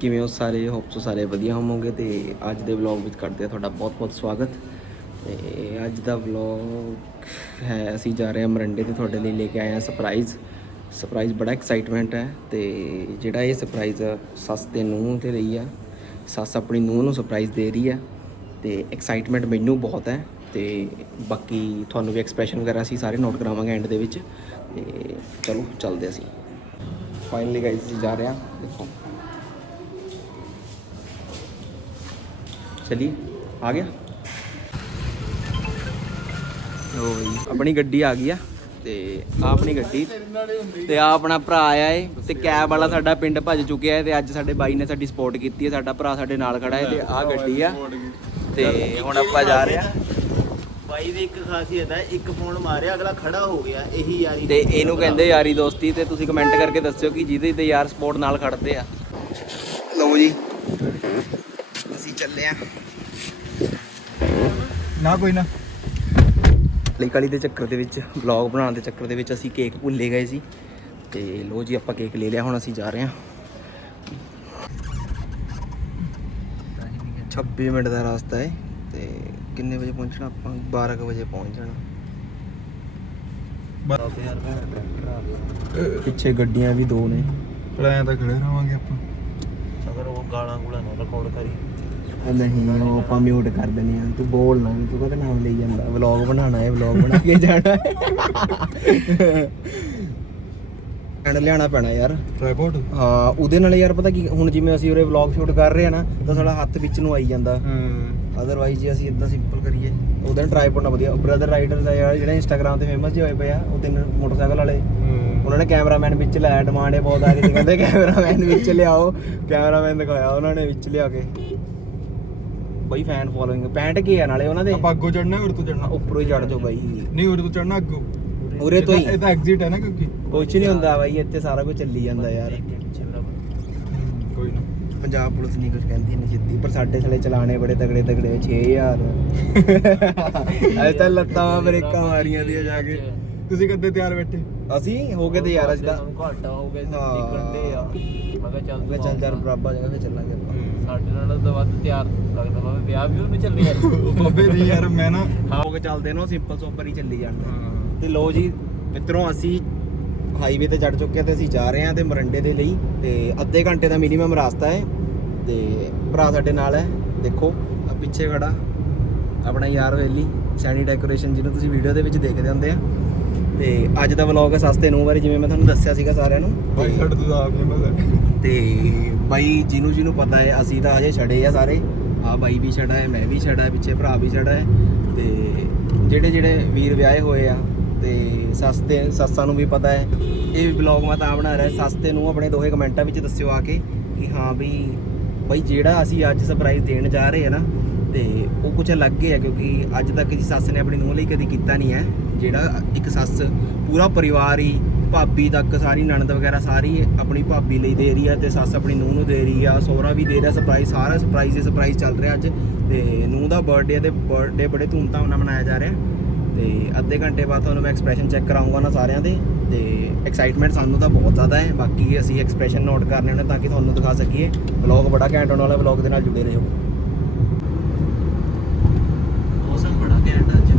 ਕਿਵੇਂ ਹੋ ਸਾਰੇ? ਹੋਪਸ ਸੋ ਸਾਰੇ ਵਧੀਆ ਹੋਵੋਗੇ ਤੇ ਅੱਜ ਦੇ ਵਲੌਗ ਵਿੱਚ ਕਰਦੇ ਆ ਤੁਹਾਡਾ ਬਹੁਤ-ਬਹੁਤ ਸਵਾਗਤ। ਤੇ ਅੱਜ ਦਾ ਵਲੌਗ ਹੈ, ਅਸੀਂ ਜਾ ਰਹੇ ਹਾਂ ਮਰੰਡੇ ਤੇ ਤੁਹਾਡੇ ਲਈ ਲੈ ਕੇ ਆਏ ਹਾਂ ਸਰਪ੍ਰਾਈਜ਼ ਸਰਪ੍ਰਾਈਜ਼ ਬੜਾ ਐਕਸਾਈਟਮੈਂਟ ਹੈ ਤੇ ਜਿਹੜਾ ਇਹ ਸਰਪ੍ਰਾਈਜ਼ ਸੱਸ ਤੇ ਨੂੰਹ ਤੇ ਰਹੀ ਆ, ਸੱਸ ਆਪਣੀ ਨੂੰਹ ਨੂੰ ਸਰਪ੍ਰਾਈਜ਼ ਦੇ ਰਹੀ ਆ ਤੇ ਐਕਸਾਈਟਮੈਂਟ ਮੈਨੂੰ ਬਹੁਤ ਹੈ ਤੇ ਬਾਕੀ ਤੁਹਾਨੂੰ ਵੀ ਐਕਸਪ੍ਰੈਸ਼ਨ ਵਗੈਰਾ ਅਸੀਂ ਸਾਰੇ ਨੋਟ ਕਰਾਵਾਂਗੇ ਐਂਡ ਦੇ ਵਿੱਚ ਤੇ ਚਲੋ, ਚੱਲਦੇ ਅਸੀਂ। ਫਾਈਨਲੀ ਗਾਇਸ ਅਸੀਂ ਜਾ ਰਹੇ ਹਾਂ, ਦੇਖੋ। ਚਲਿਏ ਆ ਗਿਆ ਲੋ ਬਈ ਆਪਣੀ ਗੱਡੀ ਆ ਗਈ ਆ ਤੇ ਆ ਆਪਣੀ ਗੱਡੀ ਤੇ ਆ ਆਪਣਾ ਭਰਾ ਆਇਆ ਏ ਤੇ ਕੈਬ ਵਾਲਾ ਸਾਡਾ ਪਿੰਡ ਭੱਜ ਚੁੱਕਿਆ ਹੈ ਤੇ ਅੱਜ ਸਾਡੇ ਬਾਈ ਨੇ ਸਾਡੀ ਸਪੋਰਟ ਕੀਤੀ ਹੈ ਸਾਡਾ ਭਰਾ ਸਾਡੇ ਨਾਲ ਖੜਾ ਹੈ ਤੇ ਆ ਗੱਡੀ ਆ ਤੇ ਹੁਣ ਆਪਾਂ ਜਾ ਰਹੇ ਆ ਬਾਈ ਦੀ ਇੱਕ ਖਾਸੀਅਤ ਹੈ ਇੱਕ ਫੋਨ ਮਾਰਿਆ ਅਗਲਾ ਖੜਾ ਹੋ ਗਿਆ ਇਹੀ ਯਾਰੀ ਤੇ ਇਹਨੂੰ ਕਹਿੰਦੇ ਯਾਰੀ ਦੋਸਤੀ ਤੇ ਤੁਸੀਂ ਕਮੈਂਟ ਕਰਕੇ ਦੱਸਿਓ ਕਿ ਜਿਹਦੇ ਤੇ ਯਾਰ ਸਪੋਰਟ ਨਾਲ ਖੜਦੇ ਆ। ਲਓ ਜੀ। ਅਸੀਂ ਚੱਲੇ ਆ। ਨਾ ਕੋਈ ਨਾ। ਕਾਲੀ ਕਾਲੀ ਦੇ ਚੱਕਰ ਦੇ ਵਿੱਚ ਵਲੌਗ ਬਣਾਉਣ ਦੇ ਚੱਕਰ ਦੇ ਵਿੱਚ ਅਸੀਂ ਕੇਕ ਭੁੱਲੇ ਗਏ ਸੀ। ਤੇ ਲੋ ਜੀ ਆਪਾਂ ਕੇਕ ਲੈ ਲਿਆ ਹੁਣ ਅਸੀਂ ਜਾ ਰਹੇ ਹਾਂ 26 ਮਿੰਟ ਦਾ ਰਸਤਾ ਹੈ ਤੇ ਕਿੰਨੇ ਵਜੇ ਪਹੁੰਚਣਾ? ਆਪਾਂ 12 ਕੁ ਵਜੇ ਪਹੁੰਚ ਜਾਣਾ। ਪਿੱਛੇ ਗੱਡੀਆਂ ਵੀ ਦੋ ਨੇ। ਪੜਾਇਆ ਤਾਂ ਖੜੇ ਰਹਾਂਗੇ ਆਪਾਂ। ਅਗਰ ਉਹ ਗਾਲਾਂ ਗੁਲਾਂ ਨਾ ਰਿਕਾਰਡ ਕਰੀ ਨਹੀਂ ਉਹ ਆਪਾਂ ਮਿਊਟ ਕਰ ਦਿੰਦੇ ਆ ਤੂੰ ਬੋਲ ਨਾ ਤੂੰ ਕਹਦੇ ਨਾਮ ਲਈ ਜਾਂਦਾ ਵਲੌਗ ਬਣਾਉਣਾ ਹੈ ਵਲੌਗ ਬਣਾ ਕੇ ਜਾਣਾ ਹੈ। ਐਂਡ ਲਿਆਣਾ ਪੈਣਾ ਯਾਰ। ਟ੍ਰਾਈਪੋਡ ਹਾਂ ਉਹਦੇ ਨਾਲ ਯਾਰ ਪਤਾ ਕੀ ਹੁਣ ਜਿਵੇਂ ਅਸੀਂ ਉਰੇ ਵਲੌਗ ਸ਼ੂਟ ਕਰ ਰਹੇ ਆ ਨਾ ਤਾਂ ਸਾਡਾ ਹੱਥ ਵਿੱਚ ਨੂੰ ਆਈ ਜਾਂਦਾ। ਹਾਂ। ਅਦਰਵਾਈਜ਼ ਜੇ ਅਸੀਂ ਇਦਾਂ ਸਿੰਪਲ ਕਰੀਏ ਉਹਦੇ ਨਾਲ ਟ੍ਰਾਈਪੋਡ ਨਾਲ ਵਧੀਆ। ਬ੍ਰਦਰ ਰਾਈਡਰ ਦਾ ਯਾਰ ਜਿਹੜਾ ਇੰਸਟਾਗ੍ਰam ਤੇ ਫੇਮਸ ਜਿਹੇ ਹੋਏ ਪਏ ਆ ਉਹ ਤਿੰਨ ਮੋਟਰਸਾਈਕਲ ਵਾਲੇ। ਉਹਨਾਂ ਨੇ ਕੈਮਰਾਮੈਨ ਵਿੱਚ ਲਾਇਆ ਡਿਮਾਂਡ ਇਹ ਬਹੁਤ ਆ ਰਹੀ ਸੀ ਕਹਿੰਦੇ ਕੈਮਰਾਮੈਨ ਵਿੱਚ ਲਿਆਓ ਕੈਮਰਾਮੈਨ ਦਿਖਾਇਆ ਉਹਨਾਂ ਨੇ ਵਿੱਚ ਲਿਆ ਕੇ। ਬਈ ਫੈਨ ਫੋਲੋਇੰਗ 65 ਕੀ ਆ ਨਾਲੇ ਉਹਨਾਂ ਦੇ। ਆਪਾਂ ਅੱਗੋਂ ਚੜਨਾ ਉਰ ਤੋਂ ਚੜਨਾ ਉੱਪਰੋਂ ਹੀ ਚੜ ਜਾਓ ਬਾਈ। ਨਹੀਂ ਉਰ ਤੋਂ ਚੜਨਾ ਅੱਗੋਂ। ਉਰੇ ਤੋਂ ਹੀ। ਇਹ ਤਾਂ ਐਗਜ਼ਿਟ ਹੈ ਨਾ ਕਿਉਂਕਿ। ਕੁਝ ਨਹੀਂ ਹੁੰਦਾ ਬਾਈ ਇੱਥੇ ਸਾਰਾ ਕੁਝ ਚੱਲੀ ਜਾਂਦਾ ਯਾਰ। ਕੋਈ ਨਾ। ਪੰਜਾਬ ਪੁਲਿਸ ਨਹੀਂ ਕੁਝ ਕਹਿੰਦੀ ਨਹੀਂ ਜਿੱਦੀ ਪਰ ਸਾਡੇ ਥਲੇ ਚਲਾਣੇ ਬੜੇ ਤਗੜੇ ਤਗੜੇ 6000 ਅੱਜ ਤਾਂ ਲੱਤਾਂ ਬ੍ਰੇਕਾਂ ਮਾਰੀਆਂ ਦੀਆਂ ਜਾ ਕੇ। ਤੁਸੀਂ ਕਦੇ ਤਿਆਰ ਬੈਠੇ? ਅਸੀਂ ਹੋ ਗਏ ਤੇ ਯਾਰ ਅੱਜ ਦਾ ਘਾਟਾ ਹੋ ਗਿਆ ਸੀ ਹਾਂ। ਆ। ਮੈਂ ਕਿਹਾ ਚੱਲ ਮੈਂ ਚੱਲ ਚੱਲ ਬਰਾਬਰ ਜਗ੍ਹਾ ਤੇ ਚੱਲਾਂਗੇ ਆਪਾਂ। ਸਾਡੇ ਨਾਲ ਤਾਂ ਵੱਧ ਤਿਆਰ ਲੱਗਦਾ ਵਾ। ਵਿਆਹ ਵੀ ਉਹਨੂੰ ਚੱਲੇ ਯਾਰ ਉਹ ਬਾਬੇ ਦੀ ਯਾਰ ਮੈਂ ਨਾ ਹੋ। ਕੇ ਚੱਲਦੇ ਨੇ ਸਿੰਪਲ ਸੋਪਰ ਹੀ ਚੱਲੀ ਜਾਂਦੇ। ਤੇ ਲੋ ਜੀ ਮਿੱਤਰੋਂ ਅਸੀਂ ਹਾਈਵੇ ਤੇ ਚੜ ਚੁੱਕੇ ਹਾਂ ਤੇ ਅਸੀਂ ਜਾ ਰਹੇ ਹਾਂ ਤੇ ਮਰੰਡੇ ਦੇ ਲਈ। ਤੇ ਅੱਧੇ ਘੰਟੇ ਦਾ ਮਿਨੀਮਮ ਰਸਤਾ ਹੈ। ਤੇ ਭਰਾ ਸਾਡੇ ਨਾਲ ਹੈ। ਦੇਖੋ ਆ ਪਿੱਛੇ ਖੜਾ। ਆਪਣਾ ਯਾਰ ਵੇਲੀ ਸੈਣੀ ਡੈਕੋਰੇਸ਼ਨ ਜਿਹਨੂੰ ਤੁਸੀਂ ਵੀਡੀਓ ਦੇ ਵਿੱਚ ਦੇਖਦੇ ਹੁੰਦੇ ਆ। ਤੇ ਅੱਜ ਦਾ ਵਲੌਗ ਹੈ ਸਸਤੇ ਨੂੰ ਬਾਰੇ ਜਿਵੇਂ ਮੈਂ ਤੁਹਾਨੂੰ ਦੱਸਿਆ ਸੀਗਾ ਸਾਰਿਆਂ ਨੂੰ ਬਾਈ ਸਾਡੇ ਤੋਂ ਆਪ ਫੇਮਸ ਹੈ ਤੇ ਬਾਈ ਜਿਹਨੂੰ ਜਿਹਨੂੰ ਪਤਾ ਹੈ ਅਸੀਂ ਤਾਂ ਹਜੇ ਛੜੇ ਆ ਸਾਰੇ। ਆ ਬਾਈ ਵੀ ਛੜਾ ਹੈ ਮੈਂ ਵੀ ਛੜਾ ਹੈ ਪਿੱਛੇ ਭਰਾ ਵੀ ਛੜਾ ਹੈ। ਤੇ ਜਿਹੜੇ ਜਿਹੜੇ ਵੀਰ ਵਿਆਹੇ ਹੋਏ ਆ ਤੇ ਸਸਤੇ ਸੱਸਾਂ ਨੂੰ ਵੀ ਪਤਾ ਹੈ। ਇਹ ਵਲੌਗ ਮੈਂ ਤਾਂ ਬਣਾ ਰਿਹਾ ਸਸਤੇ ਨੂੰ ਆਪਣੇ ਦੋਹੇ ਕਮੈਂਟਾਂ ਵਿੱਚ ਦੱਸਿਓ ਆ ਕੇ ਕਿ ਹਾਂ ਵੀ ਬਾਈ ਜਿਹੜਾ ਅਸੀਂ ਅੱਜ ਸਰਪ੍ਰਾਈਜ਼ ਦੇਣ ਜਾ ਰਹੇ ਆ ਨਾ ਤੇ ਉਹ ਕੁਝ ਅਲੱਗ ਹੀ ਹੈ ਕਿਉਂਕਿ ਅੱਜ ਤੱਕ ਦੀ ਸੱਸ ਨੇ ਆਪਣੀ ਨੂੰਹ ਲਈ ਕਦੀ ਕੀਤਾ ਨਹੀਂ ਹੈ। ਜਿਹੜਾ ਇੱਕ ਸੱਸ ਪੂਰਾ ਪਰਿਵਾਰ ਹੀ, ਭਾਬੀ ਤੱਕ ਸਾਰੀ ਨਣਦ ਵਗੈਰਾ ਸਾਰੀ ਆਪਣੀ ਭਾਬੀ ਲਈ ਦੇ ਰਹੀ ਆ ਤੇ ਸੱਸ ਆਪਣੀ ਨੂੰਹ ਨੂੰ ਦੇ ਰਹੀ ਆ, ਸਹੁਰਾ ਵੀ ਦੇ ਰਿਹਾ ਸਰਪ੍ਰਾਈਜ਼ ਸਾਰਾ ਸਰਪ੍ਰਾਈਜ਼ ਹੀ ਸਰਪ੍ਰਾਈਜ਼ ਚੱਲ ਰਿਹਾ ਅੱਜ। ਤੇ ਨੂੰਹ ਦਾ ਬਰਥਡੇ ਤੇ ਬਰਥਡੇ ਬੜੇ ਧੂਮਧਾਮ ਨਾਲ ਮਨਾਇਆ ਜਾ ਰਿਹਾ। ਤੇ ਅੱਧੇ ਘੰਟੇ ਬਾਅਦ ਤੁਹਾਨੂੰ ਮੈਂ ਐਕਸਪ੍ਰੈਸ਼ਨ ਚੈੱਕ ਕਰਾਉਂਗਾ ਨਾ ਸਾਰਿਆਂ ਦੇ। ਤੇ ਐਕਸਾਈਟਮੈਂਟ ਸਾਨੂੰ ਤਾਂ ਬਹੁਤ ਜ਼ਿਆਦਾ ਹੈ। ਬਾਕੀ ਅਸੀਂ ਐਕਸਪ੍ਰੈਸ਼ਨ ਨੋਟ ਕਰਨੇ ਨੇ ਤਾਂ ਕਿ ਤੁਹਾਨੂੰ ਦਿਖਾ ਸਕੀਏ। ਵਲੌਗ ਬੜਾ ਘੈਂਟ ਹੋਣ ਵਾਲਾ ਵਲੌਗ ਦੇ ਨਾਲ ਜੁੜੇ ਰਹੋ ਮੌਸਮ ਬੜਾ ਘੈਂਟ ਅੱਜ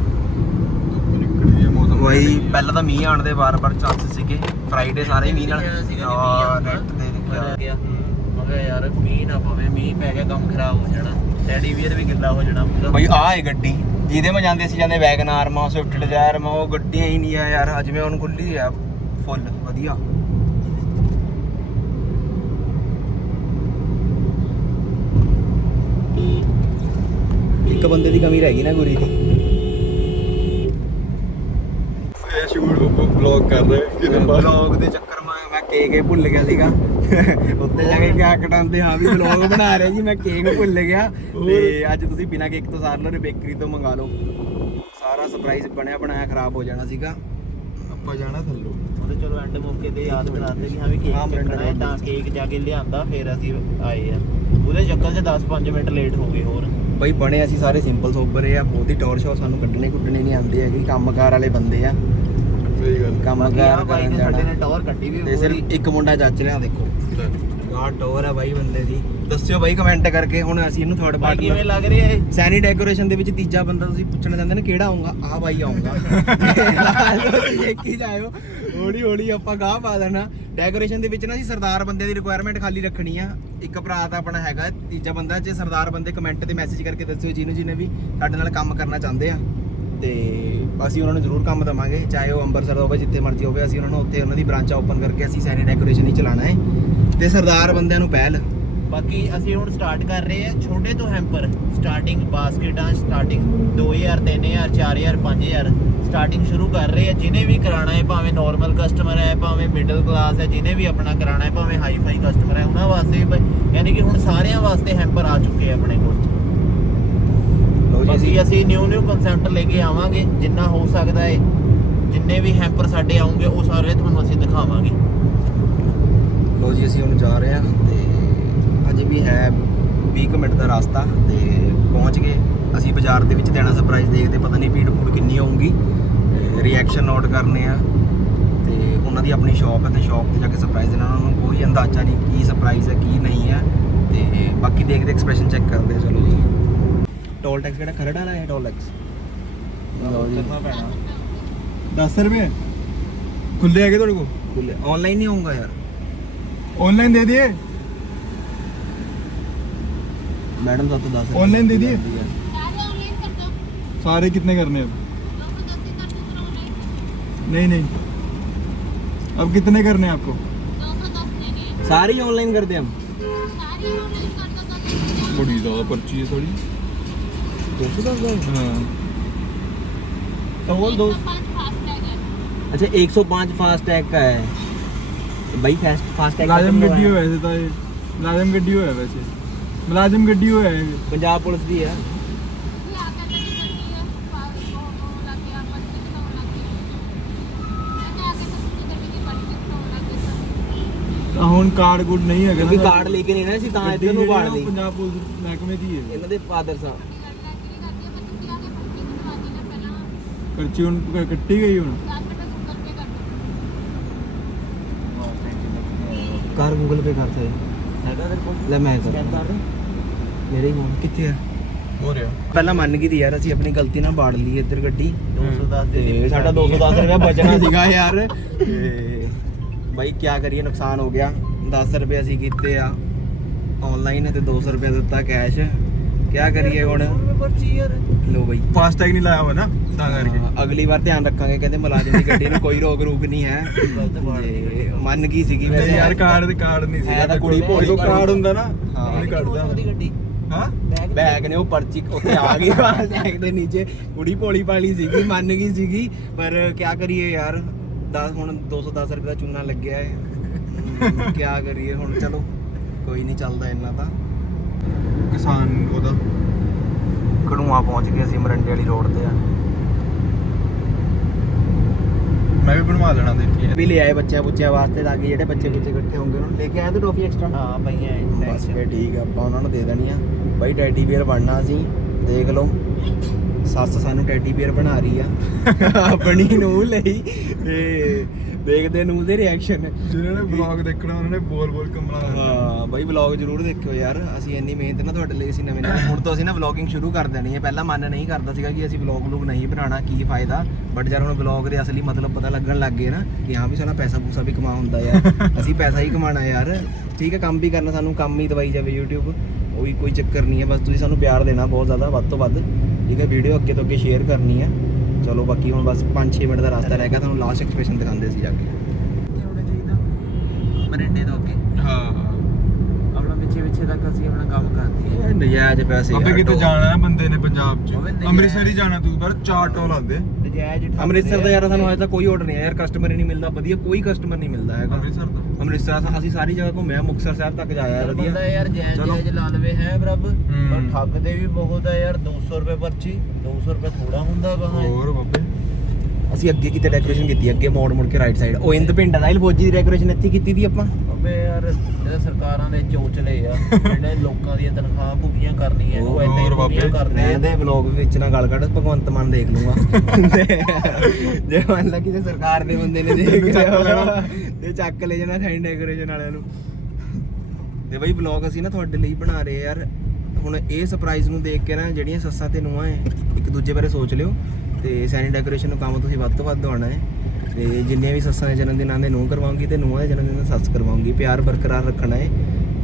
ਨਿਕਲੀ ਵਈ ਪਹਿਲਾਂ ਤਾਂ ਮੀਂਹ ਆਉਣ ਦੇ ਵਾਰ-ਵਾਰ ਚਾਂਸ ਸੀਗੇ। ਫਰਾਈਡੇ ਸਾਰੇ ਮੀਂਹ ਨਾਲ ਆ ਨੈਟ ਤੇ ਲਿਖਿਆ ਗਿਆ ਮੈਂ ਕਿਹਾ ਯਾਰ ਮੀਂਹ ਨਾ ਪਵੇ ਮੀਂਹ ਪੈ ਗਿਆ ਕੰਮ ਖਰਾਬ ਹੋ ਜਾਣਾ। ਟੈਡੀ ਵੀਰ ਵੀ ਗਿੱਲਾ ਹੋ ਜਾਣਾ ਪੂਰਾ। ਬਈ ਆਹ ਹੈ ਗੱਡੀ। ਜਿਹਦੇ ਮੈਂ ਜਾਂਦੇ ਸੀ ਜਾਂਦੇ ਵੈਗਨਾਰ ਮਾ ਸਵਿਫਟ ਡਿਜ਼ਾਇਰ ਮਾ ਉਹ ਗੱਡੀਆਂ ਹੀ ਨਹੀਂ ਆ ਯਾਰ। ਅੱਜ ਮੈਂ ਹੁਣ ਖੁੱਲੀ ਆ ਫੁੱਲ ਵਧੀਆ। ਇੱਕ ਬੰਦੇ ਦੀ ਕਮੀ ਰਹਿ ਗਈ ਨਾ ਗੁਰੀ ਦੀ ਇਹ ਸ਼ੂਟ ਬਲੌਗ ਕਰ ਰਹੇ ਕਿੰਨੇ ਬਾਅਦ ਵਲੌਗ ਦੇ ਚੱਕਰ ਮੈਂ ਮੈਂ ਕੇਕ ਹੀ ਭੁੱਲ ਗਿਆ ਸੀਗਾ। ਉੱਤੇ ਜਾ ਕੇ ਕਿਆ ਕਟਾਉਂਦੇ ਹਾਂ ਵੀ ਵਲੌਗ ਬਣਾ ਰਹੇ ਜੀ ਮੈਂ ਕੇਕ ਭੁੱਲ ਗਿਆ। ਤੇ ਅੱਜ ਤੁਸੀਂ ਬਿਨਾ ਕੇਕ ਤੋਂ ਸਾਰ ਲਓ ਬੇਕਰੀ ਤੋਂ ਮੰਗਾ ਲਓ। ਸਾਰਾ ਸਰਪ੍ਰਾਈਜ਼ ਬਣਿਆ ਬਣਾਇਆ ਖਰਾਬ ਹੋ ਜਾਣਾ ਸੀਗਾ। ਆਪਾਂ ਜਾਣਾ ਥੱਲੋਂ। ਉਹਦੇ ਚਲੋ ਐਂਡ ਮੌਕੇ ਤੇ ਯਾਦ ਕਰਾਤੇ ਕਿ ਹਾਂ ਵੀ ਹਾਂ, ਕੇਕ ਹੈ ਤਾਂ ਕੇਕ ਜਾ ਕੇ ਲਿਆਂਦਾ ਫਿਰ ਅਸੀਂ ਆਏ ਆ। ਉਹਦੇ ਚੱਕਰ 'ਚ 10-5 ਮਿੰਟ ਲੇਟ ਹੋ ਗਏ ਹੋਰ। ਬਈ ਬਣੇ ਅਸੀਂ ਸਾਰੇ ਸਿੰਪਲ ਸੋਬਰ ਆ ਬਹੁਤ ਹੀ ਟੌਰ ਸ਼ੋ ਸਾਨੂੰ ਕੱਢਣੇ ਕੁੱਟਣੇ ਨਹੀਂ ਆਉਂਦੇ ਹੈਗੇ ਕੰਮਕਾਰ ਵਾਲੇ ਬੰਦੇ ਆ। ਸਹੀ ਗੱਲ ਕੰਮਕਾਰ ਬਾਈ ਕਰਨ ਨੇ ਸਾਡੇ ਜਾਣਾ ਨੇ ਟੌਰ ਕੱਢੀ ਵੀ ਤੇ ਸਿਰਫ ਇੱਕ ਮੁੰਡਾ ਜੱਜ ਰਿਹਾ ਦੇਖੋ। ਗਾਡ ਟੋਰ ਹੈ ਬਾਈ ਬੰਦੇ ਦੀ। ਦੱਸਿਓ ਬਾਈ ਕਮੈਂਟ ਕਰਕੇ ਹੁਣ ਅਸੀਂ ਇਹਨੂੰ ਥਰਡ ਬਾਈ ਕਿਵੇਂ ਲੱਗ ਰਿਹਾ ਏ ਸੈਨੀ ਡੈਕੋਰੇਸ਼ਨ ਦੇ ਵਿੱਚ ਤੀਜਾ ਬੰਦਾ ਤੁਸੀਂ ਪੁੱਛਣਾ ਚਾਹੁੰਦੇ ਨੇ ਕਿਹੜਾ ਆਉਂਗਾ ਆ ਬਾਈ ਆਉਂਗਾ ਦੇਖ ਜਾਇਓ। ਹੌਲੀ ਹੌਲੀ ਆਪਾਂ ਗਾਹ ਪਾ ਦੇਣਾ। ਡੈਕੋਰੇਸ਼ਨ ਦੇ ਵਿੱਚ ਨਾ ਅਸੀਂ ਸਰਦਾਰ ਬੰਦੇ ਦੀ ਰਿਕੁਆਇਰਮੈਂਟ ਖਾਲੀ ਰੱਖਣੀ ਆ। ਇੱਕ ਭਰਾ ਤਾਂ ਆਪਣਾ ਹੈਗਾ ਤੀਜਾ ਬੰਦਾ ਜੇ ਸਰਦਾਰ ਬੰਦੇ ਕਮੈਂਟ ਤੇ ਮੈਸੇਜ ਕਰਕੇ ਦੱਸਿਓ ਜਿਹਨੂੰ ਜਿਹਨੇ ਵੀ ਸਾਡੇ ਨਾਲ ਕੰਮ ਕਰਨਾ ਚਾਹੁੰਦੇ ਆ। ਤੇ ਅਸੀਂ ਉਹਨਾਂ ਨੂੰ ਜ਼ਰੂਰ ਕੰਮ ਦਵਾਂਗੇ, ਚਾਹੇ ਉਹ ਅੰਮ੍ਰਿਤਸਰ ਹੋਵੇ, ਜਿੱਥੇ ਮਰਜ਼ੀ ਹੋਵੇ, ਅਸੀਂ ਉਹਨਾਂ ਨੂੰ ਉੱਥੇ ਉਹਨਾਂ ਦੀ ਬ੍ਰਾਂਚਾਂ ਓਪਨ ਕਰਕੇ ਅਸੀਂ ਸੈਨੀ ਡੈਕੋਰੇਸ਼ਨ ਹੀ ਚਲਾਣਾ ਹੈ। ਤੇ ਸਰਦਾਰ ਬੰਦਿਆਂ ਨੂੰ ਪਹਿਲ। ਬਾਕੀ ਅਸੀਂ ਹੁਣ ਸਟਾਰਟ ਕਰ ਰਹੇ ਹਾਂ, ਛੋਟੇ ਤੋਂ ਹੈਂਪਰ ਸਟਾਰਟਿੰਗ ਬਾਸਕਟਾਂ ਸਟਾਰਟਿੰਗ 2000 3000 4000 5000 ਸਟਾਰਟਿੰਗ ਸ਼ੁਰੂ ਕਰ ਰਹੇ ਹਾਂ। ਜਿਹਨੇ ਵੀ ਕਰਾਣਾ ਹੈ, ਭਾਵੇਂ ਨਾਰਮਲ ਕਸਟਮਰ ਹੈ, ਭਾਵੇਂ ਮਿਡਲ ਕਲਾਸ ਹੈ ਜਿਹਨੇ ਵੀ ਆਪਣਾ ਕਰਾਣਾ ਹੈ, ਭਾਵੇਂ ਹਾਈ ਫਾਈ ਕਸਟਮਰ ਹੈ, ਉਹਨਾਂ ਵਾਸਤੇ ਯਾਨੀ ਕਿ ਹੁਣ ਸਾਰਿਆਂ ਵਾਸਤੇ ਹੈਂਪਰ ਆ ਚੁੱਕੇ ਆ ਆਪਣੇ ਕੋਲ। ਲਓ ਜੀ ਅਸੀਂ ਬਾਕੀ ਅਸੀਂ ਨਿਊ ਨਿਊ ਕਨਸੈਪਟ ਲੈ ਕੇ ਆਵਾਂਗੇ ਜਿੰਨਾ ਹੋ ਸਕਦਾ ਹੈ ਜਿੰਨੇ ਵੀ ਹੈਂਪਰ ਸਾਡੇ ਆਉਂਗੇ ਉਹ ਸਾਰੇ ਤੁਹਾਨੂੰ ਅਸੀਂ ਦਿਖਾਵਾਂਗੇ। ਲੋ ਜੀ ਅਸੀਂ ਹੁਣ ਜਾ ਰਹੇ ਹਾਂ ਤੇ ਅਜੇ ਵੀ ਹੈ 20 ਕੁ ਮਿੰਟ ਦਾ ਰਸਤਾ ਤੇ ਪਹੁੰਚ ਗਏ। ਅਸੀਂ ਬਾਜ਼ਾਰ ਦੇ ਵਿੱਚ ਦੇਣਾ ਸਰਪ੍ਰਾਈਜ਼ ਦੇਖਦੇ ਪਤਾ ਨਹੀਂ ਭੀੜ ਭੂੜ ਕਿੰਨੀ ਆਉਂਗੀ ਰਿਐਕਸ਼ਨ ਨੋਟ ਕਰਨੇ ਆ। ਤੇ ਉਹਨਾਂ ਦੀ ਆਪਣੀ ਸ਼ਾਪ ਹੈ ਤੇ ਸ਼ਾਪ ਤੇ ਜਾ ਕੇ ਸਰਪ੍ਰਾਈਜ਼ ਦੇਣਾ ਉਹਨਾਂ ਨੂੰ। ਕੋਈ ਅੰਦਾਜ਼ਾ ਨਹੀਂ ਕੀ ਸਰਪ੍ਰਾਈਜ਼ ਹੈ ਕੀ ਨਹੀਂ ਹੈ। ਤੇ ਬਾਕੀ ਦੇਖਦੇ ਐਕਸਪ੍ਰੈਸ਼ਨ ਚੈੱਕ ਕਰਦੇ ਚਲੋ ਜੀ। टोल टैक्स केह्ड़ा डाला है टोल टैक्स? हाँ तो दस रुपये खुल्ले आगे ऑनलाइन नहीं होगा यार। ऑनलाइन दे दिए? मैडम तो दस ऑनलाइन दे दिए? सारे कितने करने अब? नहीं नहीं। अब कितने करने आपको? सारी ऑनलाइन कर दे हम बड़ी ज़्यादा पर्ची है सारी। 210 हाँ टोल दो पाँच फास्ट टैग है अच्छा 105 फास्ट टैग का है भाई फास्ट फास्ट टैग मुलाजिम गड्डी हो वैसे तो ये मुलाजिम गड्डी हो है वैसे मुलाजिम गड्डी हो है पंजाब पुलिस दी है ये आकर के निकलती है पाँच सौ नौ लग गया पच्चीस सौ लग गया ऐसे आके तो निकलने की पच्चीस सौ लग गया ਤਾਂ ਹੁਣ ਕਾਰਡ ਗੁੱਡ ਨਹੀਂ ਹੈਗਾ ਕਿਉਂਕਿ ਕਾਰਡ ਲੈ ਕੇ ਨਹੀਂ ਨਾ ਸੀ ਤਾਂ ਗੱਡੀ ਇੱਧਰ ਨੂੰ ਜਿਹੜੀ ਆ, ਬਾੜ ਉਹ ਲਈ ਪੰਜਾਬ ਪੁਲਿਸ ਮਹਿਕਮੇ ਦੀ ਹੈ ਇਹਨਾਂ ਦੇ ਫਾਦਰ ਸਾਹਿਬ ਖਰਚੀ ਹੁਣ ਕੱਟੀ ਗਈ ਹੁਣ। ਕਰ ਗੂਗਲ ਪੇ ਕਰਤਾ ਹੈਗਾ ਲੈ ਮੈਂ ਕਰ ਮੇਰੇ ਹੀ ਕਿੱਥੇ ਆ? ਹੋ ਪਹਿਲਾਂ ਮੰਨ ਗਈ ਤੀ ਯਾਰ ਅਸੀਂ ਆਪਣੀ ਗਲਤੀ ਨਾਲ ਬਾੜ ਲਈ ਇੱਧਰ ਗੱਡੀ। 210 ਦੇ ਤੇ ਸਾਡਾ 210 ਰੁਪਇਆ ਬਚਣਾ ਸੀਗਾ ਯਾਰ। ਤੇ ਬਾਈ ਕੀ ਕਰੀਏ ਨੁਕਸਾਨ ਹੋ ਗਿਆ। 10 ਰੁਪਏ ਅਸੀਂ ਕੀਤੇ ਆ। ਆਨਲਾਈਨ ਤੇ 200 ਰੁਪਏ ਦਿੱਤਾ ਕੈਸ਼ ਕੀ ਕਰੀਏ ਹੁਣ? ਪਰ ਲੋ ਬਾਈ। ਫਾਸਟੈਗ ਨਹੀਂ ਲਾਇਆ ਹੋਇਆ ਤਾਂ ਕਰਕੇ। ਹਾਂ, ਅਗਲੀ ਵਾਰ ਧਿਆਨ ਰੱਖਾਂਗੇ ਕਹਿੰਦੇ ਮੁਲਾਜ਼ਮ ਦੀ ਗੱਡੀ ਨੂੰ ਕੋਈ ਰੋਕ ਰੂਕ ਨਹੀਂ ਹੈ। ਤੇ ਮੰਨ ਗਈ ਸੀਗੀ ਵੈਸੇ। ਯਾਰ ਕਾਰਡ ਤੇ ਕਾਰਡ ਨਹੀਂ ਹੈ ਤਾਂ ਸੀ ਕੁੜੀ ਭੋਲੀ ਕੋ ਕਾਰਡ ਹੁੰਦਾ ਨਾ ਹਾਂ। ਉਹਨੇ ਕੱਢਦਾ ਉਹਦੀ ਗੱਡੀ ਹਾਂ? ਬੈਗ ਨੇ ਉਹ ਪਰਚੀ ਉੱਥੇ ਆ ਗਈ ਬੈਗ ਦੇ ਨੀਚੇ ਕੁੜੀ ਭੋਲੀ ਪਾਲੀ ਸੀਗੀ ਮੰਨ ਗਈ ਸੀਗੀ। ਪਰ ਕੀ ਕਰੀਏ ਯਾਰ 10 ਹੁਣ 210 ਰੁਪਏ ਦਾ ਚੂਨਾ ਲੱਗਿਆ ਹੈ। ਕੀ ਕਰੀਏ ਹੁਣ ਚਲੋ ਕੋਈ ਨਹੀਂ ਚੱਲਦਾ ਇੰਨਾ ਤਾਂ। ਕਿਸਾਨ ਉਹਦਾ। ਕੜੂਆ ਪਹੁੰਚ ਗਏ ਅਸੀਂ ਮਰੰਡੇ ਵਾਲੀ ਰੋਡ ਤੇ ਆ। ਮੈਂ ਵੀ ਬਣਵਾ ਲੈਣਾ ਦੇਖੀ ਵੀ ਲੈ ਆਏ ਬੱਚਿਆਂ ਬੁੱਚਿਆਂ ਵਾਸਤੇ ਤਾਂ ਕਿ ਜਿਹੜੇ ਬੱਚੇ ਬੁੱਚੇ ਇਕੱਠੇ ਹੋਣਗੇ ਉਹਨਾਂ ਨੂੰ ਲੈ ਕੇ ਆਏ ਤੂੰ ਟੋਫੀ ਐਕਸਟਰਾ ਹਾਂ ਪਈਆਂ ਬਸ ਫੇ ਠੀਕ ਆ ਆਪਾਂ ਉਹਨਾਂ ਨੂੰ ਦੇ ਦੇਣੀ ਆ। ਬਾਈ ਟੈਡੀ ਬੀਅਰ ਬਣਨਾ ਅਸੀਂ ਦੇਖ ਲਓ। ਸੱਸ ਸਾਨੂੰ ਟੈਡੀ ਬੀਅਰ ਬਣਾ ਰਹੀ ਆ। ਆਪਣੀ ਨੂੰ ਲਈ। ਤੇ ਦੇਖਦੇ ਨੂੰ ਦੇ ਰਿਐਕਸ਼ਨ ਜਿਹਨਾਂ ਨੇ ਵਲੌਗ ਦੇਖਣਾ ਉਹਨਾਂ ਨੇ ਬੋਲ ਬੋਲ ਕਮਲਾ ਹਾਂ ਬਾਈ ਵਲੌਗ ਜ਼ਰੂਰ ਦੇਖਿਓ ਯਾਰ। ਅਸੀਂ ਇੰਨੀ ਮਿਹਨਤ ਨਾ ਤੁਹਾਡੇ ਲਈ ਅਸੀਂ ਨਵੇਂ ਨਵੇਂ ਹੁਣ ਤੋਂ ਅਸੀਂ ਨਾ ਵਲੌਗਿੰਗ ਸ਼ੁਰੂ ਕਰ ਦੇਣੀ ਹੈ। ਪਹਿਲਾਂ ਮਨ ਨਹੀਂ ਕਰਦਾ ਸੀਗਾ ਕਿ ਅਸੀਂ ਵਲੌਗ ਲੋਗ ਨਹੀਂ ਬਣਾਉਣਾ ਕੀ ਫਾਇਦਾ? ਬਟ ਜਦ ਹੁਣ ਵਲੌਗ ਦੇ ਅਸਲੀ ਮਤਲਬ ਪਤਾ ਲੱਗਣ ਲੱਗ ਗਏ ਨਾ ਕਿ ਹਾਂ ਵੀ ਸਾਲਾ ਪੈਸਾ ਪੂਸਾ ਵੀ ਕਮਾ ਹੁੰਦਾ ਯਾਰ। ਅਸੀਂ ਪੈਸਾ ਹੀ ਕਮਾਣਾ ਯਾਰ। ਠੀਕ ਹੈ ਕੰਮ ਵੀ ਕਰਨਾ ਸਾਨੂੰ ਕੰਮ ਹੀ ਦਵਾਈ ਜਾਵੇ YouTube ਉਹੀ ਕੋਈ ਚੱਕਰ ਨਹੀਂ ਹੈ। ਬਸ ਤੁਸੀਂ ਸਾਨੂੰ ਪਿਆਰ ਦੇਣਾ ਬਹੁਤ ਜ਼ਿਆਦਾ ਵੱਧ ਤੋਂ ਵੱਧ। ਠੀਕ ਹੈ ਵੀਡੀਓ ਅੱਗੇ ਤੋਂ ਅੱਗੇ ਸ਼ੇਅਰ ਕਰਨੀ ਹੈ। ਚਲੋ ਬਾਕੀ ਹੁਣ ਬਸ 5-6 ਮਿੰਟ ਦਾ ਰਸਤਾ ਰਹਿ ਗਿਆ ਤੁਹਾਨੂੰ ਲਾਸਟ ਐਕਸਪ੍ਰੈਸ਼ਨ ਦਿਖਾਉਂਦੇ ਸੀ ਜਾ ਕੇ। ਮਰਿੰਡੇ ਤੋਂ ਅੱਗੇ। ਹਾਂ ਆਪਣਾ ਪਿੱਛੇ ਪਿੱਛੇ ਤੱਕ ਅਸੀਂ ਆਪਣਾ ਕੰਮ ਕਰਦੇ ਹਾਂ ਇਹ ਨਜਾਇਜ਼ ਪੈਸੇ ਯਾਰ, ਕਿਤੇ ਜਾਣਾ ਬੰਦੇ ਨੇ ਪੰਜਾਬ ਚ। ਅੰਮ੍ਰਿਤਸਰ ਹੀ ਜਾਣਾ ਤੂੰ ਪਰ ਚਾਰ ਟੋਲ ਆਉਂਦੇ। ਨਜਾਇਜ਼ ਅੰਮ੍ਰਿਤਸਰ ਦਾ ਆ। ਯਾਰ ਸਾਨੂੰ ਅਜੇ ਤੱਕ ਕੋਈ ਆਰਡਰ ਨਹੀਂ ਆਇਆ ਯਾਰ ਕਸਟਮਰ ਹੀ ਨਹੀਂ ਮਿਲਦਾ ਵਧੀਆ ਕੋਈ ਕਸਟਮਰ ਨਹੀਂ ਮਿਲਦਾ ਹੈਗਾ। ਅੰਮ੍ਰਿਤਸਰ ਤੋਂ ਅੰਮ੍ਰਿਤਸਰ ਤੋਂ ਅਸੀਂ ਸਾਰੀ ਜਗ੍ਹਾ ਘੁੰਮਿਆ ਮੁਕਤਸਰ ਸਾਹਿਬ ਤੱਕ ਜਾਇਆ ਚੱਲ ਵਧੀਆ। ਬੰਦਾ ਯਾਰ ਜੈਨ ਚਲੋ। ਜੈਜ ਲਾ ਲਵੇ ਹੈ ਬਰਬ ਪਰ। ਠੱਗਦੇ ਵੀ ਬਹੁਤ ਆ ਯਾਰ 200 ਰੁਪਏ ਪਰਚੀ 200 ਰੁਪਏ ਥੋੜਾ ਹੁੰਦਾ ਕਹਾਂ ਹੋਰ ਬਾਬੇ। ਅਸੀਂ ਅੱਗੇ ਕਿਤੇ ਡੈਕੋਰੇਸ਼ਨ ਕੀਤੀ ਅੱਗੇ ਮੋੜ ਮੁੜ ਕੇ ਰਾਈਟ ਸਾਈਡ ਉਹ ਇੰਦ ਪਿੰਡ ਦਾ ਫੌਜੀ ਦੀ ਡੈਕੋਰੇਸ਼ਨ ਇੱਥੇ ਕੀਤੀ ਦੀ ਆਪਾਂ। ਅਬੇ ਯਾਰ ਇਹ ਸਰਕਾਰਾਂ ਦੇ ਚੋਚਲੇ ਆ ਜਿਹੜੇ ਲੋਕਾਂ ਦੀਆਂ ਤਨਖਾਹਾਂ ਪੂਰੀਆਂ ਕਰਨੀਆਂ ਉਹ ਹੀ ਬਾਬੇ, ਪੂਰੀਆਂ ਕਰਦੇ ਆ ਤੇ ਵਲੌਗ ਵਿੱਚ ਨਾ ਗੱਲ ਕੱਢ ਭਗਵੰਤ ਮਾਨ ਦੇਖ ਲੂੰਗਾ ਜੇ ਮੰਨ ਲਾ ਕਿਸੇ ਸਰਕਾਰ ਦੇ ਬੰਦੇ ਨੇ ਦੇਖ ਲਿਆ। ਤੇ ਚੱਕ ਲੈ ਜਾਣਾ ਸਾਈਨ ਡੈਕੋਰੇਸ਼ਨ ਵਾਲਿਆਂ ਨੂੰ। ਤੇ ਬਈ ਵਲੌਗ ਅਸੀਂ ਨਾ ਤੁਹਾਡੇ ਲਈ ਬਣਾ ਰਹੇ ਯਾਰ। ਹੁਣ ਇਹ ਸਰਪ੍ਰਾਈਜ਼ ਨੂੰ ਦੇਖ ਕੇ ਨਾ ਜਿਹੜੀਆਂ ਸੱਸਾਂ ਤੇ ਨੂੰਹਾਂ ਹੈ ਇੱਕ ਦੂਜੇ ਬਾਰੇ ਸੋਚ ਲਿਓ। ਤੇ ਸੈਨੀ ਡੈਕੋਰੇਸ਼ਨ ਨੂੰ ਕੰਮ ਤੁਸੀਂ ਵੱਧ ਤੋਂ ਵੱਧ ਆਉਣਾ ਹੈ ਤੇ ਜਿੰਨੀਆਂ ਵੀ ਸੱਸਾਂ ਦੇ ਜਨਮ ਦਿਨਾਂ ਦੇ ਨੂੰਹ ਕਰਵਾਉਂਗੀ ਤੇ ਨੂੰਹਾਂ ਦੇ ਜਨਮ ਦਿਨ ਸੱਸ ਕਰਵਾਉਂਗੀ ਪਿਆਰ ਬਰਕਰਾਰ ਰੱਖਣਾ ਹੈ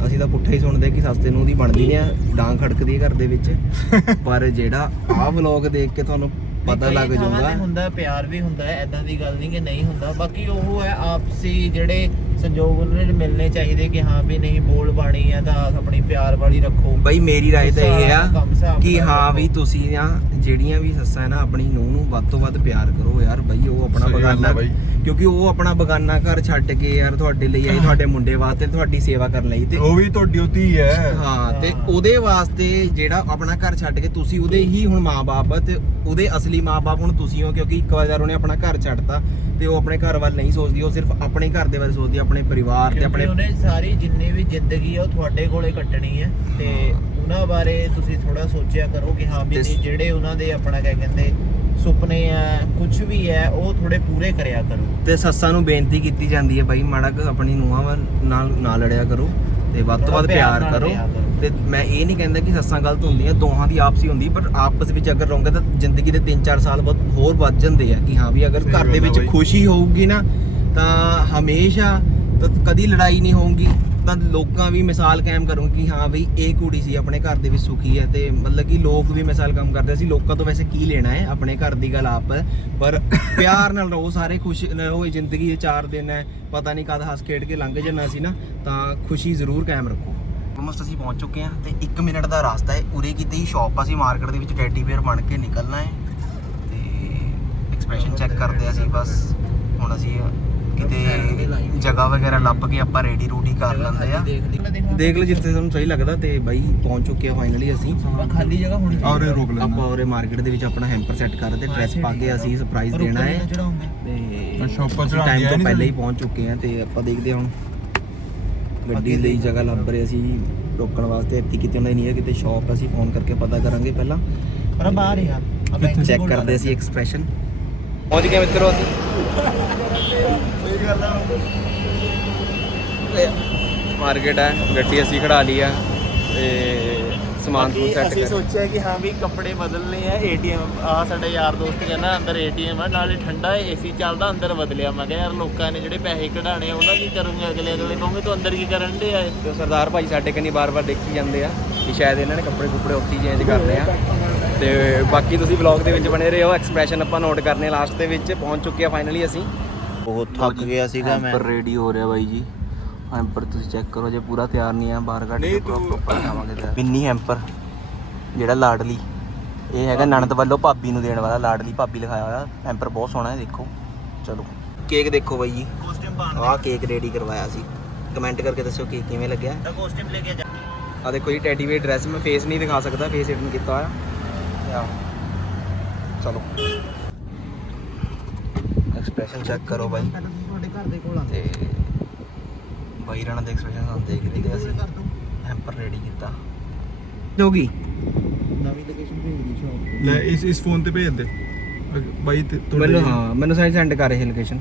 ਅਸੀਂ ਤਾਂ ਪੁੱਠਾ ਹੀ ਸੁਣਦੇ ਕਿ ਸੱਸ ਤੇ ਨੂੰਹ ਦੀ ਬਣਦੀ ਨਹੀਂ ਆ ਡਾਂਗ ਖੜਕਦੀ ਹੈ ਘਰ ਦੇ ਵਿੱਚ। ਪਰ ਜਿਹੜਾ ਆਹ ਵਲੌਗ ਦੇਖ ਕੇ ਤੁਹਾਨੂੰ ਪਤਾ ਲੱਗ ਜਾਊਗਾ। ਹੁੰਦਾ ਪਿਆਰ ਵੀ ਹੁੰਦਾ ਹੈ ਐਦਾਂ ਦੀ ਗੱਲ ਨਹੀਂ ਕਿ ਨਹੀਂ ਹੁੰਦਾ। ਬਾਕੀ ਉਹ ਹੈ ਆਪਸੀ ਜਿਹੜੇ ਸੰਜੋਗ ਉਹਨਾਂ ਨੂੰ ਮਿਲਨੇ ਚਾਹੀਦੇ ਕਿ ਹਾਂ ਵੀ ਨਹੀਂ ਬੋਲ ਬਾਣੀ ਹੈ ਤਾਂ ਆਪਣੀ ਪਿਆਰ ਵਾਲੀ ਰੱਖੋ ਬਈ ਮੇਰੀ ਰਾਏ ਤਾਂ ਇਹ ਆ ਕਿ ਹਾਂ। ਵੀ ਤੁਸੀਂ ਨਾ ਜਿਹੜੀਆਂ ਵੀ ਸੱਸਾਂ ਹੈ ਨਾ ਆਪਣੀ ਨੂੰਹ ਨੂੰ ਵੱਧ ਤੋਂ ਵੱਧ ਪਿਆਰ ਕਰੋ ਯਾਰ ਬਈ ਉਹ ਆਪਣਾ ਆ ਬਗਾਨਾ। ਕਿਉਂਕਿ ਉਹ ਆਪਣਾ ਬਗਾਨਾ ਘਰ ਛੱਡ ਕੇ ਯਾਰ ਤੁਹਾਡੇ ਲਈ ਆਈ ਤੁਹਾਡੇ ਮੁੰਡੇ ਵਾਸਤੇ ਤੁਹਾਡੀ ਸੇਵਾ ਕਰਨ ਲਈ ਤੇ ਉਹ ਵੀ ਤੁਹਾਡੀ ਉਤੀ ਹੈ ਹਾਂ ਤੇ। ਉਹਦੇ ਵਾਸਤੇ ਜਿਹੜਾ ਆਪਣਾ ਘਰ ਛੱਡ ਕੇ ਤੁਸੀਂ ਉਹਦੇ ਹੀ ਹੁਣ ਮਾਪੇ ਆ ਤੇ ਉਹਦੇ ਅਸਲੀ ਮਾਪੇ ਹੁਣ ਤੁਸੀਂ ਹੋ ਕਿਉਂਕਿ ਇੱਕ ਵਾਰ ਉਹਨੇ ਆਪਣਾ ਘਰ ਛੱਡਤਾ ਤੇ ਉਹ ਆਪਣੇ ਘਰ ਵੱਲ ਨਹੀਂ ਸੋਚਦੀ ਉਹ ਸਿਰਫ ਆਪਣੇ ਘਰ ਦੇ ਬਾਰੇ ਸੋਚਦੀ ਆ, ਆਪਣੇ ਪਰਿਵਾਰ ਤੇ ਆਪਣੇ ਉਹਨੇ ਸਾਰੀ ਜਿੰਨੀ ਵੀ ਜ਼ਿੰਦਗੀ ਆ ਉਹ ਤੁਹਾਡੇ ਕੋਲੇ ਕੱਟਣੀ ਹੈ ਤੇ ਉਹਨਾਂ ਬਾਰੇ ਤੁਸੀਂ ਥੋੜਾ ਸੋਚਿਆ ਕਰੋ ਕਿ ਹਾਂ ਵੀ ਜਿਹੜੇ ਉਹਨਾਂ ਦੇ ਆਪਣਾ ਕਿਆ ਕਹਿੰਦੇ ਸੁਪਨੇ ਆ ਕੁਝ ਵੀ ਹੈ ਉਹ ਥੋੜੇ ਪੂਰੇ ਕਰਿਆ ਕਰੋ ਤੇ ਸੱਸਾਂ ਨੂੰ ਬੇਨਤੀ ਕੀਤੀ ਜਾਂਦੀ ਹੈ ਬਾਈ ਮਾੜਾ ਕੁ ਆਪਣੀ ਨੂੰਹਾਂ ਨਾਲ ਨਾ ਲੜਿਆ ਕਰੋ ਤੇ ਵੱਧ ਤੋਂ ਵੱਧ ਪਿਆਰ ਕਰੋ। ਤੇ ਮੈਂ ਇਹ ਨਹੀਂ ਕਹਿੰਦਾ ਕਿ ਸੱਸਾਂ ਗਲਤ ਹੁੰਦੀਆਂ ਦੋਹਾਂ ਦੀ ਆਪਸੀ ਹੁੰਦੀ ਪਰ ਆਪਸ ਵਿੱਚ ਅਗਰ ਰਹੋਗੇ ਤਾਂ ਜ਼ਿੰਦਗੀ ਦੇ 3-4 ਸਾਲ ਬਾਅਦ ਹੋਰ ਵੱਧ ਜਾਂਦੇ ਆ ਕਿ ਹਾਂ ਵੀ ਅਗਰ ਘਰ ਦੇ ਵਿੱਚ। ਖੁਸ਼ੀ ਹੋਊਗੀ ਨਾ ਤਾਂ ਹਮੇਸ਼ਾ ਤਾਂ ਕਦੀ ਲੜਾਈ ਨਹੀਂ ਹੋਊਗੀ, ਤਾਂ ਲੋਕਾਂ ਵੀ ਮਿਸਾਲ ਕਾਇਮ ਕਰੂਗੇ ਕਿ ਹਾਂ ਬਈ ਇਹ ਕੁੜੀ ਸੀ, ਆਪਣੇ ਘਰ ਦੇ ਵਿੱਚ ਸੁਖੀ ਹੈ ਤੇ ਮਤਲਬ ਕਿ ਲੋਕ ਵੀ ਮਿਸਾਲ ਕੰਮ ਕਰਦੇ ਸੀ, ਲੋਕਾਂ ਤੋਂ ਵੈਸੇ ਕੀ ਲੈਣਾ ਹੈ, ਆਪਣੇ ਘਰ ਦੀ ਗੱਲ ਆਪ ਹੈ, ਪਰ ਪਿਆਰ ਨਾਲ ਰਹੋ, ਸਾਰੇ ਖੁਸ਼ ਰਹੋ ਇਹ ਜ਼ਿੰਦਗੀ ਦੇ ਚਾਰ ਦਿਨ ਹੈ, ਪਤਾ ਨਹੀਂ ਕਦ ਹੱਸ ਖੇਡ ਕੇ ਲੰਘ ਜਾਣਾ ਸੀ ਨਾ, ਤਾਂ ਖੁਸ਼ੀ ਜ਼ਰੂਰ ਕਾਇਮ ਰੱਖੋ। ਆਲਮੋਸਟ ਅਸੀਂ ਪਹੁੰਚ ਚੁੱਕੇ ਹਾਂ ਤੇ 1 ਮਿੰਟ ਦਾ ਰਸਤਾ ਹੈ, ਉਰੇ ਕਿਤੇ ਹੀ ਸ਼ਾਪ ਆ ਅਸੀਂ ਮਾਰਕੀਟ ਦੇ ਵਿੱਚ ਟੈਡੀ ਬੇਅਰ ਬਣ ਕੇ ਨਿਕਲਣਾ ਹੈ ਤੇ ਐਕਸਪ੍ਰੈਸ਼ਨ ਚੈੱਕ ਕਰਦੇ ਹਾਂ ਅਸੀਂ, ਬਸ ਹੁਣ ਅਸੀਂ ਕਿਤੇ ਜਗ੍ਹਾ ਵਗੈਰਾ ਲੱਭ ਕੇ ਆਪਾਂ ਰੈਡੀ ਰੂਡੀ ਕਰ ਲੈਂਦੇ ਆ। ਦੇਖ ਲਓ ਜਿੱਥੇ ਤੁਹਾਨੂੰ ਸਹੀ ਲੱਗਦਾ ਤੇ ਬਾਈ ਪਹੁੰਚ ਚੁੱਕੇ ਆ ਫਾਈਨਲੀ ਅਸੀਂ। ਖਾਲੀ ਜਗ੍ਹਾ ਹੋਣੀ ਔਰ ਰੋਕ ਆਪਾਂ ਲੈਣਾ ਉਰੇ ਮਾਰਕੀਟ ਦੇ ਵਿੱਚ ਆਪਣਾ ਹੈਂਪਰ ਸੈੱਟ ਕਰਦੇ ਡਰੈਸ ਪਾ ਕੇ ਅਸੀਂ ਸਰਪ੍ਰਾਈਜ਼ ਦੇਣਾ ਹੈ। ਤੇ ਮੈਂ ਸ਼ੌਪਾਂ ਅਸੀਂ ਚੜਾਉਣ ਟਾਈਮ ਤੋਂ ਪਹਿਲਾਂ ਹੀ? ਪਹੁੰਚ ਚੁੱਕੇ ਹਾਂ ਤੇ ਆਪਾਂ ਦੇਖਦੇ ਹਾਂ ਹੁਣ ਗੱਡੀ ਲਈ ਜਗ੍ਹਾ ਲੱਭ ਰਹੇ ਅਸੀਂ ਰੋਕਣ ਵਾਸਤੇ। ਇੱਥੇ ਕਿਤੇ ਉਹਨਾਂ ਦੀ ਨਹੀਂ ਹੈ ਕਿਤੇ ਸ਼ਾਪ ਅਸੀਂ ਫੋਨ ਕਰਕੇ ਪਤਾ ਕਰਾਂਗੇ ਪਹਿਲਾਂ। ਪਰ ਬਾਹਰ ਯਾਰ ਚੈੱਕ ਕਰਦੇ ਅਸੀਂ ਐਕਸਪ੍ਰੈਸ਼ਨ ਪਹੁੰਚ ਗਏ ਮਿੱਤਰੋ ਅਸੀਂ। ਮਾਰਕੀਟ ਹੈ ਗੱਡੀ ਅਸੀਂ ਖੜਾ ਲਈ ਆ ਤੇ ਸਮਾਨ ਸਮੂਨ ਸੈੱਟ ਅਸੀਂ ਕਰ। ਸੋਚਿਆ ਕਿ ਹਾਂ ਵੀ ਕੱਪੜੇ ਬਦਲਨੇ ਆ ਏਟੀਐਮ ਆ ਸਾਡਾ ਯਾਰ ਦੋਸਤ ਕਹਿੰਦਾ ਅੰਦਰ ਏਟੀਐਮ ਆ ਨਾਲੇ ਠੰਡਾ ਏਸੀ ਚੱਲਦਾ ਅੰਦਰ ਬਦਲਿਆ। ਮੈਂ ਕਿਹਾ ਯਾਰ ਲੋਕਾਂ ਨੇ ਜਿਹੜੇ ਪੈਸੇ ਕਢਾਣੇ ਆ ਉਹਨਾਂ ਕੀ ਕਰੂੰਗੇ ਅਗਲੇ ਅਗਲੇ ਕਹੋਗੇ ਤੂੰ ਅੰਦਰ ਕੀ ਕਰਨ ਦੇ ਆਏ ਤੇ ਸਰਦਾਰ ਭਾਈ ਸਾਡੇ ਕੰਨੀ ਬਾਰ-ਬਾਰ ਦੇਖੀ ਜਾਂਦੇ ਆ ਕਿ ਸ਼ਾਇਦ ਇਹਨਾਂ ਨੇ ਕੱਪੜੇ ਕੁਪੜੇ ਉੱਥੇ ਹੀ ਚੇਂਜ ਕਰਨੇ ਆ। ਤੇ ਬਾਕੀ ਤੁਸੀਂ ਵਲੌਗ ਦੇ ਵਿੱਚ ਬਣੇ ਰਹੋ ਐਕਸਪ੍ਰੈਸ਼ਨ ਆਪਾਂ ਨੋਟ ਕਰਨੇ ਲਾਸਟ ਦੇ ਵਿੱਚ ਪਹੁੰਚ ਚੁੱਕੇ ਆ ਫਾਈਨਲੀ ਅਸੀਂ। ਬਹੁਤ ਥੱਕ ਗਿਆ ਸੀਗਾ ਮੈਂ। ਹੈਂਪਰ ਰੈਡੀ ਹੋ ਰਿਹਾ ਬਾਈ ਜੀ। ਹੈਂਪਰ ਤੁਸੀਂ ਚੈੱਕ ਕਰੋ ਜੇ ਪੂਰਾ ਤਿਆਰ ਨਹੀਂ ਆ ਬਾਹਰ ਕੱਢ ਕੇ ਪੂਰਾ ਤੂੰ- ਪ੍ਰੋਪਰ ਖਾਵਾਂਗੇ ਤੇ ਪਿੰਨੀ ਹੈਂਪਰ ਜਿਹੜਾ ਲਾਡਲੀ। ਇਹ ਹੈਗਾ ਨਣਦ ਵੱਲੋਂ ਭਾਬੀ ਨੂੰ ਦੇਣ ਵਾਲਾ ਲਾਡਲੀ ਭਾਬੀ ਲਿਖਾਇਆ ਹੋਇਆ। ਹੈਂਪਰ ਬਹੁਤ ਸੋਹਣਾ ਹੈ ਦੇਖੋ। ਚਲੋ। ਕੇਕ ਦੇਖੋ ਬਾਈ ਜੀ। ਆਹ ਕੇਕ ਰੈਡੀ ਕਰਵਾਇਆ ਸੀ। ਕਮੈਂਟ ਕਰਕੇ ਦੱਸਿਓ ਕੇਕ ਕਿਵੇਂ ਲੱਗਿਆ। ਦਾ ਕੋਸਟਿਊਮ ਲੈ ਕੇ ਜਾ। ਆ ਦੇਖੋ ਜੀ ਟੈਡੀ ਵੇਅਰ ਡਰੈਸ ਮੈਂ ਫੇਸ ਨਹੀਂ ਦਿਖਾ ਸਕਦਾ ਫੇਸ ਹਿਡਨ ਕੀਤਾ ਹੋਇਆ। ਤੇ ਚਲੋ। ਐਕਸਪ੍ਰੈਸ਼ਨ ਚੈੱਕ ਕਰੋ ਬਾਈ। ਤੁਹਾਡੇ ਘਰ ਦੇ ਕੋਲ ਤੇ ਬਾਈ ਰਣਾ ਦੇ ਐਕਸਪ੍ਰੈਸ਼ਨ ਸਾਨੂੰ ਦੇਖ ਲਈ ਅਸੀਂ। ਹੈਂਪਰ ਰੈਡੀ ਕੀਤਾ। ਜੋਗੀ। ਨਵੀਂ ਲੋਕੇਸ਼ਨ ਭੇਜ ਦੀ ਸ਼ੌਪ ਲੈ ਇਸ ਇਸ ਫੋਨ ਤੇ ਭੇਜ ਦੇ। ਬਾਈ ਤੇ ਤੁਹਾਡੇ- ਮੈਨੂੰ ਹਾਂ ਮੈਨੂੰ ਸਾਈਨ ਸੈਂਡ ਕਰ ਇਹ ਲੋਕੇਸ਼ਨ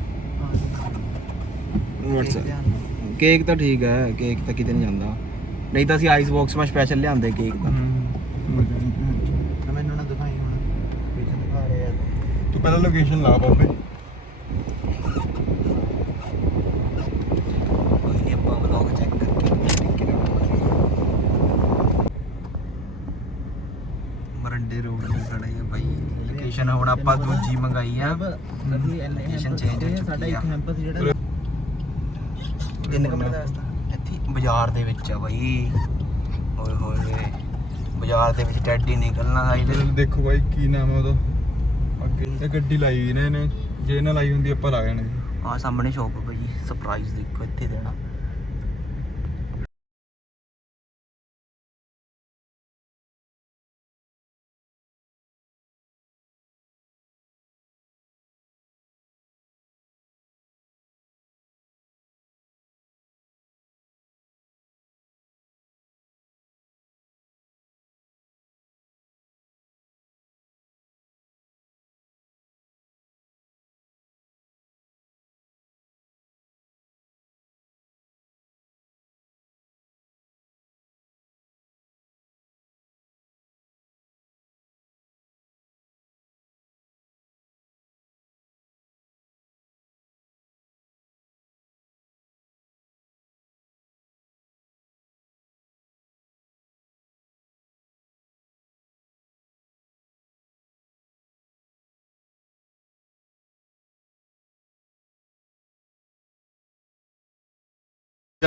WhatsApp ਕੇਕ ਤਾਂ ਠੀਕ ਹੈ ਕੇਕ ਤਾਂ ਕਿਤੇ ਨਹੀਂ ਜਾਂਦਾ। ਨਹੀਂ ਤਾਂ ਅਸੀਂ ਆਈਸ ਬਾਕਸ ਮੈਂ ਸਪੈਸ਼ਲ ਲਿਆਂਦੇ ਕੇਕ ਤਾਂ। ਤਾਂ ਮੈਨੂੰ ਨਾ ਦਿਖਾਈ ਹੁਣ। ਵਿੱਚ ਦਿਖਾ ਰਹੇ ਆ। ਤੂੰ ਪਹਿਲਾਂ ਲੋਕੇਸ਼ਨ ਲਾ ਬਾਬੇ ਕੋਈ ਨਹੀਂ ਆਪਾਂ ਵਲੌਗ ਚੈੱਕ ਕਰਕੇ ਤਰੀਕੇ ਨਾਲ ਬਣਾਵਾਂਗੇ। ਮਰੰਡੇ ਰੋਡ ਤੇ ਖੜੇ ਆ ਬਾਈ ਲੋਕੇਸ਼ਨ ਹੁਣ ਆਪਾਂ ਦੂਜੀ ਮੰਗਾਈ ਆ। Location change ਹੋ ਚੁੱਕੀ ਆ। ਕੈਂਪਸ ਜਿਹੜਾ ਤਿੰਨ ਕਮਰੇ। ਦਾ ਰਸਤਾ ਇੱਥੇ ਬਾਜ਼ਾਰ ਦੇ ਵਿੱਚ ਆ ਬਾਈ। ਓਏ ਹੋਏ। ਬਾਜ਼ਾਰ ਦੇ ਵਿੱਚ ਟੈਡੀ ਨਿਕਲਣਾ ਚਲੋ ਦੇਖੋ ਬਾਈ ਕੀ ਨਾਮ ਹੈ ਉਹਦਾ। ਅੱਗੇ ਇਹ ਗੱਡੀ ਲਾਈ ਹੋਈ ਨੇ ਇਹਨੇ। ਜੇ ਇਹਨਾਂ ਲਾਈ ਹੁੰਦੀ ਆਪਾਂ ਲਾ ਜਾਣੀ ਆ ਸਾਹਮਣੇ ਸ਼ੋਪ ਬਾਈ। ਸਰਪ੍ਰਾਈਜ਼ ਦੇਖੋ ਇੱਥੇ ਦੇਣਾ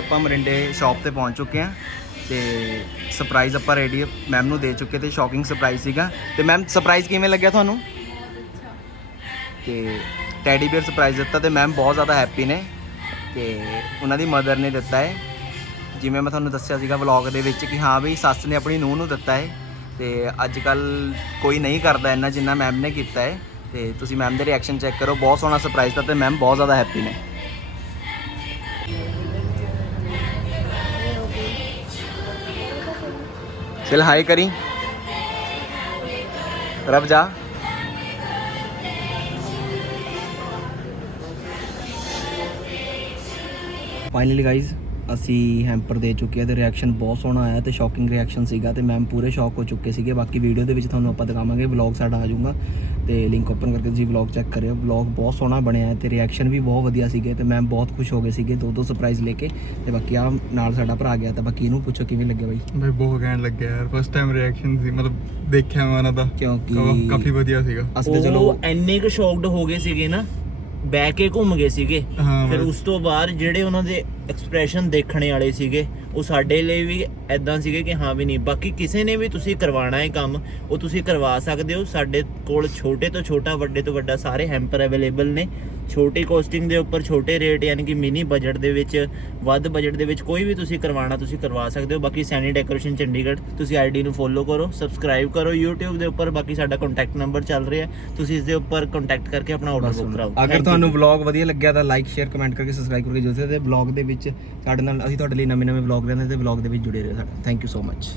ਆਪਾਂ ਮਰਿੰਡੇ ਸ਼ਾਪ ਤੇ ਪਹੁੰਚ ਚੁੱਕੇ ਹਾਂ ਤੇ ਸਰਪ੍ਰਾਈਜ਼ ਆਪਾਂ ਰੈਡੀ ਮੈਮ ਨੂੰ ਦੇ ਚੁੱਕੇ ਤੇ ਸ਼ੌਕਿੰਗ ਸਰਪ੍ਰਾਈਜ਼ ਸੀਗਾ। ਤੇ ਮੈਮ ਸਰਪ੍ਰਾਈਜ਼ ਕਿਵੇਂ ਲੱਗਿਆ ਤੁਹਾਨੂੰ? ਤੇ ਟੈਡੀ ਬੀਅਰ ਸਰਪ੍ਰਾਈਜ਼ ਦਿੱਤਾ ਤੇ ਮੈਮ ਬਹੁਤ ਜ਼ਿਆਦਾ ਹੈਪੀ ਨੇ। ਤੇ ਉਹਨਾਂ ਦੀ ਮਦਰ ਨੇ ਦਿੱਤਾ ਹੈ। ਜਿਵੇਂ ਮੈਂ ਤੁਹਾਨੂੰ ਦੱਸਿਆ ਸੀਗਾ ਵਲੌਗ ਦੇ ਵਿੱਚ ਕਿ ਹਾਂ ਵੀ ਸੱਸ ਨੇ ਆਪਣੀ ਨੂੰਹ ਨੂੰ ਦਿੱਤਾ ਹੈ। ਤੇ ਅੱਜ ਕੱਲ ਕੋਈ ਨਹੀਂ ਕਰਦਾ ਇੰਨਾ ਜਿੰਨਾ ਮੈਮ ਨੇ ਕੀਤਾ ਹੈ। ਤੇ ਤੁਸੀਂ ਮੈਮ ਦੇ ਰਿਐਕਸ਼ਨ ਚੈੱਕ ਕਰੋ। ਬਹੁਤ ਸੋਹਣਾ ਸਰਪ੍ਰਾਈਜ਼ ਦਿੱਤਾ ਤੇ ਮੈਮ ਬਹੁਤ ਜ਼ਿਆਦਾ ਹੈਪੀ ਨੇ। ਚਲ ਹਾਈ ਕਰੀ ਰਬ ਜਾ ਫਾਈਨਲੀ ਗਾਇਜ਼ ਅਸੀਂ ਹੈਂਪਰ ਦੇ ਚੁੱਕੇ ਆ ਤੇ ਰਿਐਕਸ਼ਨ ਬਹੁਤ ਸੋਹਣਾ ਆਇਆ ਤੇ ਸ਼ੌਕਿੰਗ ਰਿਐਕਸ਼ਨ ਸੀਗਾ ਤੇ ਮੈਮ ਪੂਰੇ ਸ਼ੌਕ ਹੋ ਚੁੱਕੇ ਸੀਗੇ। ਬਾਕੀ ਵੀਡੀਓ ਦੇ ਵਿੱਚ ਤੁਹਾਨੂੰ ਆਪਾਂ ਦਿਖਾਵਾਂਗੇ ਵਲੌਗ ਸਾਡਾ ਆ ਜਾਊਗਾ ਤੇ ਲਿੰਕ ਓਪਨ ਕਰਕੇ ਤੁਸੀਂ ਵਲੌਗ ਚੈੱਕ ਕਰਿਓ। ਵਲੌਗ ਬਹੁਤ ਸੋਹਣਾ ਬਣਿਆ ਤੇ ਰਿਐਕਸ਼ਨ ਵੀ ਬਹੁਤ ਵਧੀਆ ਸੀਗੇ ਤੇ ਮੈਮ ਬਹੁਤ ਖੁਸ਼ ਹੋ ਗਏ ਸੀਗੇ ਦੋ ਦੋ ਸਰਪ੍ਰਾਈਜ਼ ਲੈ ਕੇ ਤੇ ਬਾਕੀ ਆ ਨਾਲ ਸਾਡਾ ਭਰਾ ਗਿਆ ਤਾਂ ਬਾਕੀ ਇਹਨੂੰ ਪੁੱਛੋ ਕਿਵੇਂ ਲੱਗਿਆ ਬਾਈ? ਬਾਈ ਬਹੁਤ ਘੈਂਟ ਲੱਗਿਆ ਯਾਰ। ਫਸਟ ਟਾਈਮ ਰਿਐਕਸ਼ਨ ਸੀ ਮਤਲਬ ਦੇਖਿਆ ਮੈਂ ਉਹਨਾਂ ਦਾ। ਕਿਉਂਕਿ ਕਾਫੀ- ਵਧੀਆ ਸੀਗਾ। ਅਸੀਂ ਤਾਂ ਚਲੋ ਉਹ ਇੰਨੇ ਕੁ ਸ਼ੌਕਡ ਹੋ ਗਏ ਸੀਗੇ ਨਾ ਕੇ ਘੁੰਮ ਗਏ ਸੀਗੇ। ਫਿਰ। ਉਸ ਤੋਂ ਬਾਅਦ ਜਿਹੜੇ ਉਹਨਾਂ ਦੇ ਐਕਸਪ੍ਰੈਸ਼ਨ ਦੇਖਣੇ ਵਾਲੇ ਸੀਗੇ ਉਹ ਸਾਡੇ ਲਈ ਵੀ ਐਦਾਂ ਸੀਗੇ ਕਿ ਹਾਂ ਵੀ ਨਹੀਂ ਬਾਕੀ ਕਿਸੇ ਨੇ ਵੀ ਤੁਸੀਂ ਕਰਵਾਉਣਾ ਹੈ ਕੰਮ ਉਹ ਤੁਸੀਂ ਕਰਵਾ ਸਕਦੇ ਹੋ। ਸਾਡੇ ਕੋਲ ਛੋਟੇ ਤੋਂ ਛੋਟਾ ਵੱਡੇ ਤੋਂ ਵੱਡਾ ਸਾਰੇ ਹੈਂਪਰ ਅਵੇਲੇਬਲ ਨੇ। ਛੋਟੀ ਕੋਸਟਿੰਗ ਦੇ ਉੱਪਰ ਛੋਟੇ ਰੇਟ ਯਾਨੀ ਕਿ ਮਿਨੀ ਬਜਟ ਦੇ ਵਿੱਚ ਵੱਧ ਬਜਟ ਦੇ ਵਿੱਚ ਕੋਈ ਵੀ ਤੁਸੀਂ ਕਰਵਾਉਣਾ ਤੁਸੀਂ ਕਰਵਾ ਸਕਦੇ ਹੋ। ਬਾਕੀ ਸੈਨੀ ਡੈਕੋਰੇਸ਼ਨ ਚੰਡੀਗੜ੍ਹ ਤੁਸੀਂ ਆਈਡੀ ਨੂੰ ਫੋਲੋ ਕਰੋ ਸਬਸਕ੍ਰਾਈਬ ਕਰੋ YouTube ਦੇ ਉੱਪਰ। ਬਾਕੀ ਸਾਡਾ ਕੰਟੈਕਟ ਨੰਬਰ ਚੱਲ ਰਿਹਾ ਤੁਸੀਂ ਇਸ ਦੇ ਉੱਪਰ ਕੰਟੈਕਟ ਕਰਕੇ ਆਪਣਾ ਆਰਡਰ ਬੁੱਕ ਕਰਾਓ। ਅਗਰ ਤੁਹਾਨੂੰ ਜੀ। ਵਲੌਗ ਵਧੀਆ ਲੱਗਿਆ ਤਾਂ ਲਾਈਕ ਸ਼ੇਅਰ ਕਮੈਂਟ ਕਰਕੇ ਸਬਸਕ੍ਰਾਈਬ ਕਰਕੇ ਜੁੜੇ ਤੇ ਵਲੌਗ ਦੇ ਵਿੱਚ ਸਾਡੇ ਨਾਲ ਅਸੀਂ ਤੁਹਾਡੇ ਲਈ ਨਵੇਂ ਨਵੇਂ ਵਲੌਗ ਲੈਂਦੇ ਤੇ ਵਲੌਗ ਦੇ ਵਿੱਚ ਜੁੜੇ ਰਹੋ ਸਾਡਾ। Thank you so much